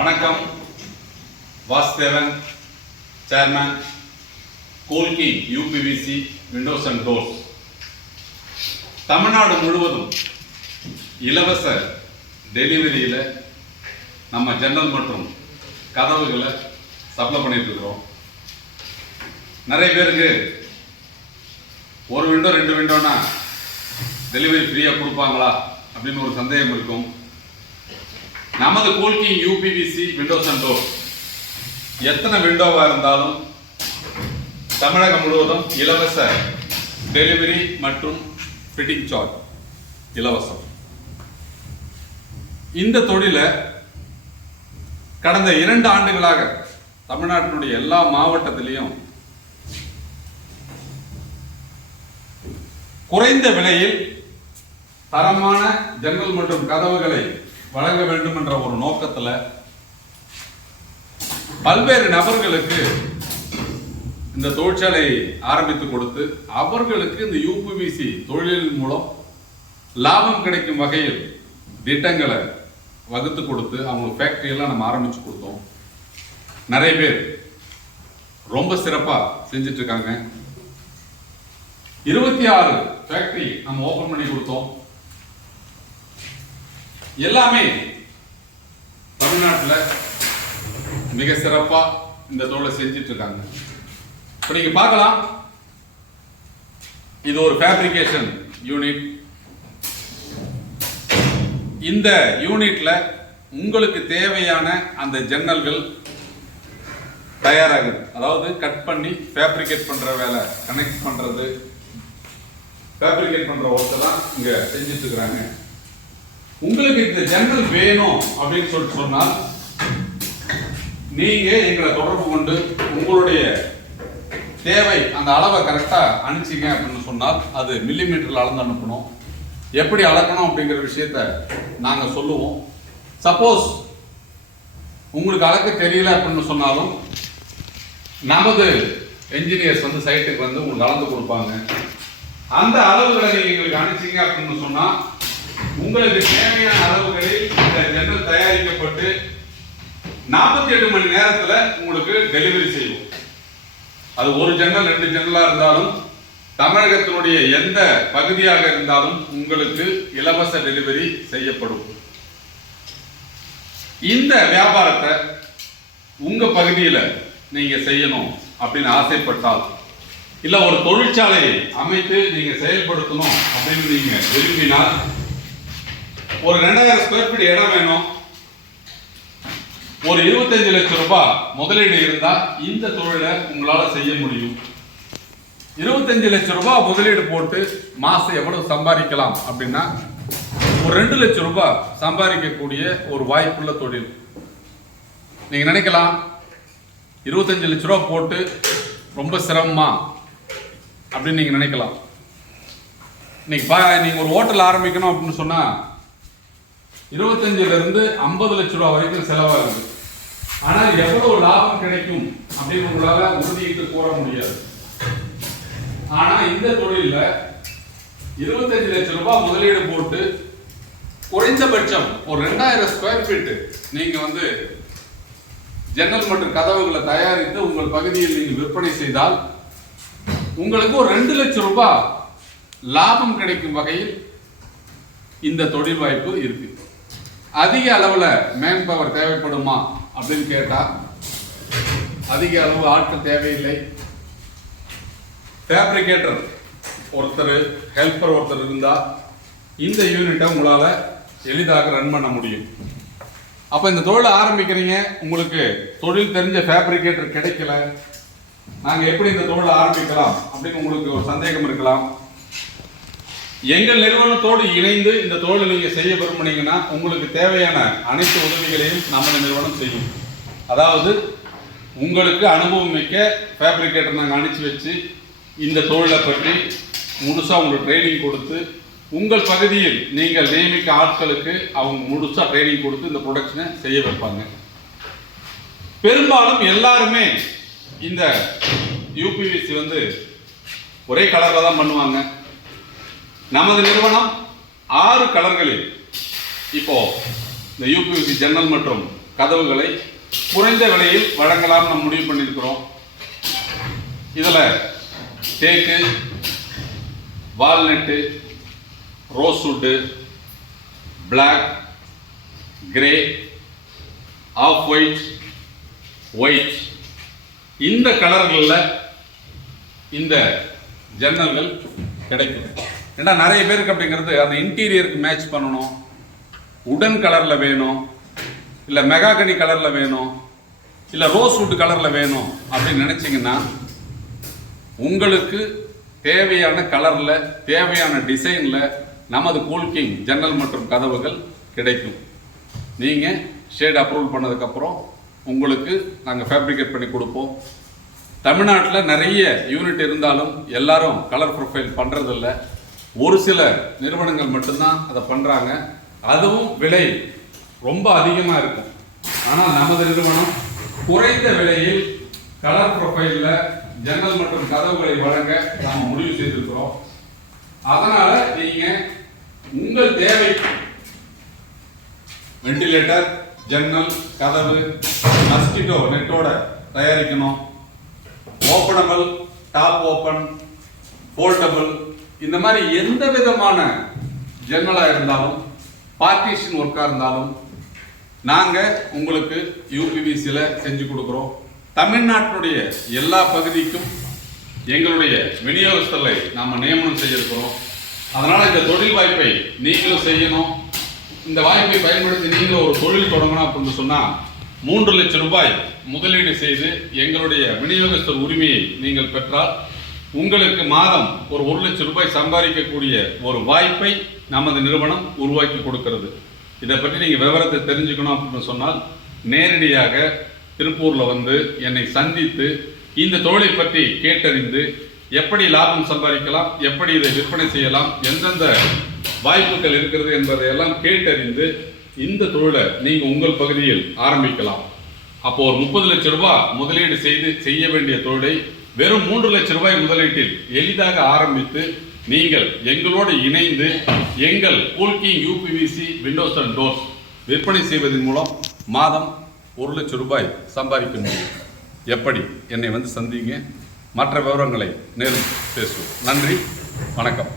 வணக்கம். Vasudevan, chairman, கோல்கி UPVC Windows and doors. Tamil Nadu முழுவதும் இலவச டெலிவரியில் நம்ம ஜன்னல் மற்றும் கதவுகளை சப்ளை பண்ணிட்டு இருக்கிறோம். நிறைய பேருக்கு ஒரு விண்டோ 2 விண்டோனா டெலிவரி ஃப்ரீயாக கொடுப்பாங்களா அப்படின்னு ஒரு சந்தேகம் இருக்கும். நமது கோல்கி யூபிவிசி விண்டோஸ் அண்ட் டோர் எத்தனை விண்டோவாக இருந்தாலும் தமிழகம் முழுவதும் இலவச டெலிவரி மற்றும் ஃபிட்டிங் சார்ஜ் இலவசம். இந்த தொழிலை கடந்த 2 ஆண்டுகளாக தமிழ்நாட்டினுடைய எல்லா மாவட்டத்திலையும் குறைந்த விலையில் தரமான ஜன்னல் மற்றும் கதவுகளை வழங்க வேண்டும் என்ற ஒரு நோக்கத்தில் பல்வேறு நபர்களுக்கு இந்த தொழிற்சாலையை ஆரம்பித்து கொடுத்து அவர்களுக்கு இந்த யூபிவிசி தொழில் மூலம் லாபம் கிடைக்கும் வகையில் திட்டங்களை வகுத்து கொடுத்து அவங்க ஃபேக்டரியெல்லாம் நம்ம ஆரம்பித்து கொடுத்தோம். நிறைய பேர் ரொம்ப சிறப்பாக செஞ்சுட்டு இருக்காங்க. 26 ஃபேக்டரி நம்ம ஓபன் பண்ணி கொடுத்தோம். எல்லாமே தமிழ்நாட்டில் மிக சிறப்பா இந்த தொழிலை செஞ்சுட்டு இருக்காங்க. இப்போ நீங்க பார்க்கலாம், இது ஒரு ஃபேப்ரிகேஷன் யூனிட். இந்த யூனிட்ல உங்களுக்கு தேவையான அந்த ஜன்னல்கள் தயாராகுது. அதாவது கட் பண்ணி ஃபேப்ரிகேட் பண்ற வேலை, கனெக்ட் பண்றது, ஃபேப்ரிகேட் பண்ற ஒர்க் தான் இங்க செஞ்சுட்டு இருக்காங்க. உங்களுக்கு இந்த ஜன்னல் வேணும் அப்படின்னு சொன்னால் நீங்க எங்களை தொடர்பு கொண்டு உங்களுடைய தேவை அந்த அளவை கரெக்டா அனுப்பிச்சிங்க அப்படின்னு சொன்னால் அது மில்லிமீட்டர்ல அளந்து அனுப்பணும். எப்படி அளக்கணும் அப்படிங்கிற விஷயத்த நாங்க சொல்லுவோம். சப்போஸ் உங்களுக்கு அளக்க தெரியல அப்படின்னு சொன்னாலும் நமது என்ஜினியர்ஸ் வந்து சைட்டுக்கு வந்து உங்களுக்கு அளந்து கொடுப்பாங்க. அந்த அளவுகளை நீங்க எங்களுக்கு அனுப்பிச்சிங்க அப்படின்னு சொன்னா உங்களுக்கு தேவையான அளவுகளில் இந்த ஜன்னல் தயாரிக்கப்பட்டு 48 மணி நேரத்தில் உங்களுக்கு டெலிவரி செய்வோம். அது ஒரு ஜன்னல் 2 ஜன்னலா இருந்தாலும் தமிழகத்தினுடைய எந்த பகுதியாக இருந்தாலும் உங்களுக்கு இலவச டெலிவரி செய்யப்படும். இந்த வியாபாரத்தை உங்க பகுதியில் நீங்க செய்யணும் அப்படின்னு ஆசைப்பட்டால், இல்ல ஒரு தொழிற்சாலையை அமைத்து நீங்க செயல்படுத்தணும் அப்படின்னு நீங்க விரும்பினால், ஒரு 2000 ஸ்கொயர் ஃபீட் இடம் வேணும், ஒரு 25 லட்சம் ரூபாய் முதலீடு இருந்தா இந்த தொழிலை உங்களால செய்ய முடியும். 25 லட்சம் ரூபாய் முதலீடு போட்டு மாசம் எவ்வளவு சம்பாதிக்கலாம் அப்படின்னா ஒரு 2 லட்சம் ரூபாய் சம்பாதிக்கக்கூடிய ஒரு வாய்ப்புள்ள தொழில். நீங்க நினைக்கலாம் 25 லட்சம் ரூபாய் போட்டு ரொம்ப சிரமமா அப்படின்னு நீங்க நினைக்கலாம். நீங்க ஒரு ஹோட்டல் ஆரம்பிக்கணும் அப்படின்னு சொன்னா 25 இருந்து 50 லட்சம் ரூபாய் வரைக்கும் செலவாகுது. ஆனால் எவ்வளவு லாபம் கிடைக்கும் அப்படின்னு உங்களால உறுதியிட்டு கூற முடியாது. ஆனா இந்த தொழில 25 லட்சம் ரூபாய் முதலீடு போட்டு குறைந்தபட்சம் ஒரு 2000 ஸ்கொயர் ஃபீட் நீங்க வந்து ஜன்னல் மற்றும் கதவுகளை தயாரித்து உங்கள் பகுதியில் நீங்கள் விற்பனை செய்தால் உங்களுக்கு ஒரு 2 லட்சம் ரூபாய் லாபம் கிடைக்கும் வகையில் இந்த தொழில் வாய்ப்பு இருக்கு. அதிக அளவுல மேன் பவர் தேவைப்படுமா அப்படின்னு கேட்டா அதிக அளவு ஆட்கள் தேவையில்லை. ஃபேப்ரிகேட்டர் ஒருத்தர், ஹெல்ப்பர் ஒருத்தர் இருந்தா இந்த யூனிட்டை உங்களால எளிதாக ரன் பண்ண முடியும். அப்ப இந்த தொழிலை ஆரம்பிக்கிறீங்க, உங்களுக்கு தொழில் தெரிஞ்ச ஃபேப்ரிகேட்டர் கிடைக்கல, நாங்க எப்படி இந்த தொழிலை ஆரம்பிக்கலாம் அப்படின்னு உங்களுக்கு ஒரு சந்தேகம் இருக்கலாம். எங்கள் நிறுவனத்தோடு இணைந்து இந்த தொழிலை நீங்க செய்ய விரும்புனீங்கன்னா உங்களுக்கு தேவையான அனைத்து உதவிகளையும் நமது நிறுவனம் செய்யும். அதாவது உங்களுக்கு அனுபவம் மிக்க ஃபேப்ரிகேட்டர் நாங்கள் அனுப்பிச்சு வச்சு இந்த தொழிலை பற்றி முழுசா உங்களுக்கு ட்ரைனிங் கொடுத்து உங்கள் பகுதியில் நீங்கள் நியமிக்க ஆட்களுக்கு அவங்க முழுசா ட்ரைனிங் கொடுத்து இந்த ப்ரொடக்ஷனை செய்ய வைப்பாங்க. பெரும்பாலும் எல்லாருமே இந்த யூபிவிசி வந்து ஒரே கலர்ல தான் பண்ணுவாங்க. நமது நிறுவனம் 6 கலர்களில் இப்போ இந்த யூபிவிசி ஜன்னல் மற்றும் கதவுகளை குறைந்த விலையில் வழங்கலாம் நம்ம முடிவு பண்ணியிருக்கிறோம். இதில் தேக்கு, walnut, rosewood, black, grey, off white, white, இந்த கலர்களில் இந்த ஜன்னல்கள் கிடைக்கும். ஏன்னா நிறைய பேருக்கு அப்படிங்கிறது அந்த இன்டீரியருக்கு மேட்ச் பண்ணணும், உடன் கலரில் வேணும், இல்லை மெகாகனி கலரில் வேணும், இல்லை ரோஸ்வுட் கலரில் வேணும் அப்படின்னு நினச்சிங்கன்னா உங்களுக்கு தேவையான கலரில் தேவையான டிசைனில் நமது கூல்கிங் ஜன்னல் மற்றும் கதவுகள் கிடைக்கும். நீங்கள் ஷேட் அப்ரூவல் பண்ணதுக்கப்புறம் உங்களுக்கு நாங்கள் ஃபேப்ரிகேட் பண்ணி கொடுப்போம். தமிழ்நாட்டில் நிறைய யூனிட் இருந்தாலும் எல்லாரும் கலர் ப்ரொஃபைல் பண்ணுறதில்ல. ஒரு சில நிறுவனங்கள் மட்டும்தான் அதை பண்ணுறாங்க. அதுவும் விலை ரொம்ப அதிகமாக இருக்கும். ஆனால் நமது நிறுவனம் குறைந்த விலையில் கலர் ப்ரொஃபைலில் ஜன்னல் மற்றும் கதவுகளை வழங்க நாம் முடிவு செய்திருக்கிறோம். அதனால நீங்க உங்கள் தேவை வெண்டிலேட்டர், ஜன்னல், கதவு, மஸ்கிட்டோ நெட்டோட தயாரிக்கணும். ஓப்பனபிள், டாப் ஓப்பன், ஃபோல்டபிள், இந்த மாதிரி எந்த விதமான ஜன்னலாக இருந்தாலும், பார்ட்டிஷன் ஒர்க்காக இருந்தாலும் நாங்கள் உங்களுக்கு யூபிவிசியில் செஞ்சு கொடுக்குறோம். தமிழ்நாட்டினுடைய எல்லா பகுதிக்கும் எங்களுடைய விநியோகஸ்தர்களை நாம் நியமனம் செய்திருக்கிறோம். அதனால் இந்த தொழில் வாய்ப்பை நீங்களும் செய்யணும். இந்த வாய்ப்பை பயன்படுத்தி நீங்கள் ஒரு தொழில் தொடங்கணும் அப்படின்னு சொன்னால் 3 லட்சம் ரூபாய் முதலீடு செய்து எங்களுடைய விநியோகஸ்தர் உரிமையை நீங்கள் பெற்றால் உங்களுக்கு மாதம் ஒரு 1 லட்சம் ரூபாய் சம்பாதிக்கக்கூடிய ஒரு வாய்ப்பை நமது நிறுவனம் உருவாக்கி கொடுக்கிறது. இதை பற்றி நீங்கள் விவரத்தை தெரிஞ்சுக்கணும் அப்படின்னு சொன்னால் நேரடியாக திருப்பூரில் வந்து என்னை சந்தித்து இந்த தொழிலை பற்றி கேட்டறிந்து எப்படி லாபம் சம்பாதிக்கலாம், எப்படி இதை விற்பனை செய்யலாம், எந்தெந்த வாய்ப்புகள் இருக்கிறது என்பதையெல்லாம் கேட்டறிந்து இந்த தொழிலை நீங்கள் உங்கள் பகுதியில் ஆரம்பிக்கலாம். அப்போ ஒரு 30 லட்சம் ரூபாய் முதலீடு செய்ய வேண்டிய தொழிலை வெறும் 3 லட்சம் ரூபாய் முதலீட்டில் எளிதாக ஆரம்பித்து நீங்கள் எங்களோடு இணைந்து எங்கள் Coolking UPVC Windows and doors விற்பனை செய்வதன் மூலம் மாதம் 1 லட்சம் ரூபாய் சம்பாதிக்க முடியும். எப்படி? என்னை வந்து சந்திங்க. மற்ற விவரங்களை நேரில் பேசுவோம். நன்றி, வணக்கம்.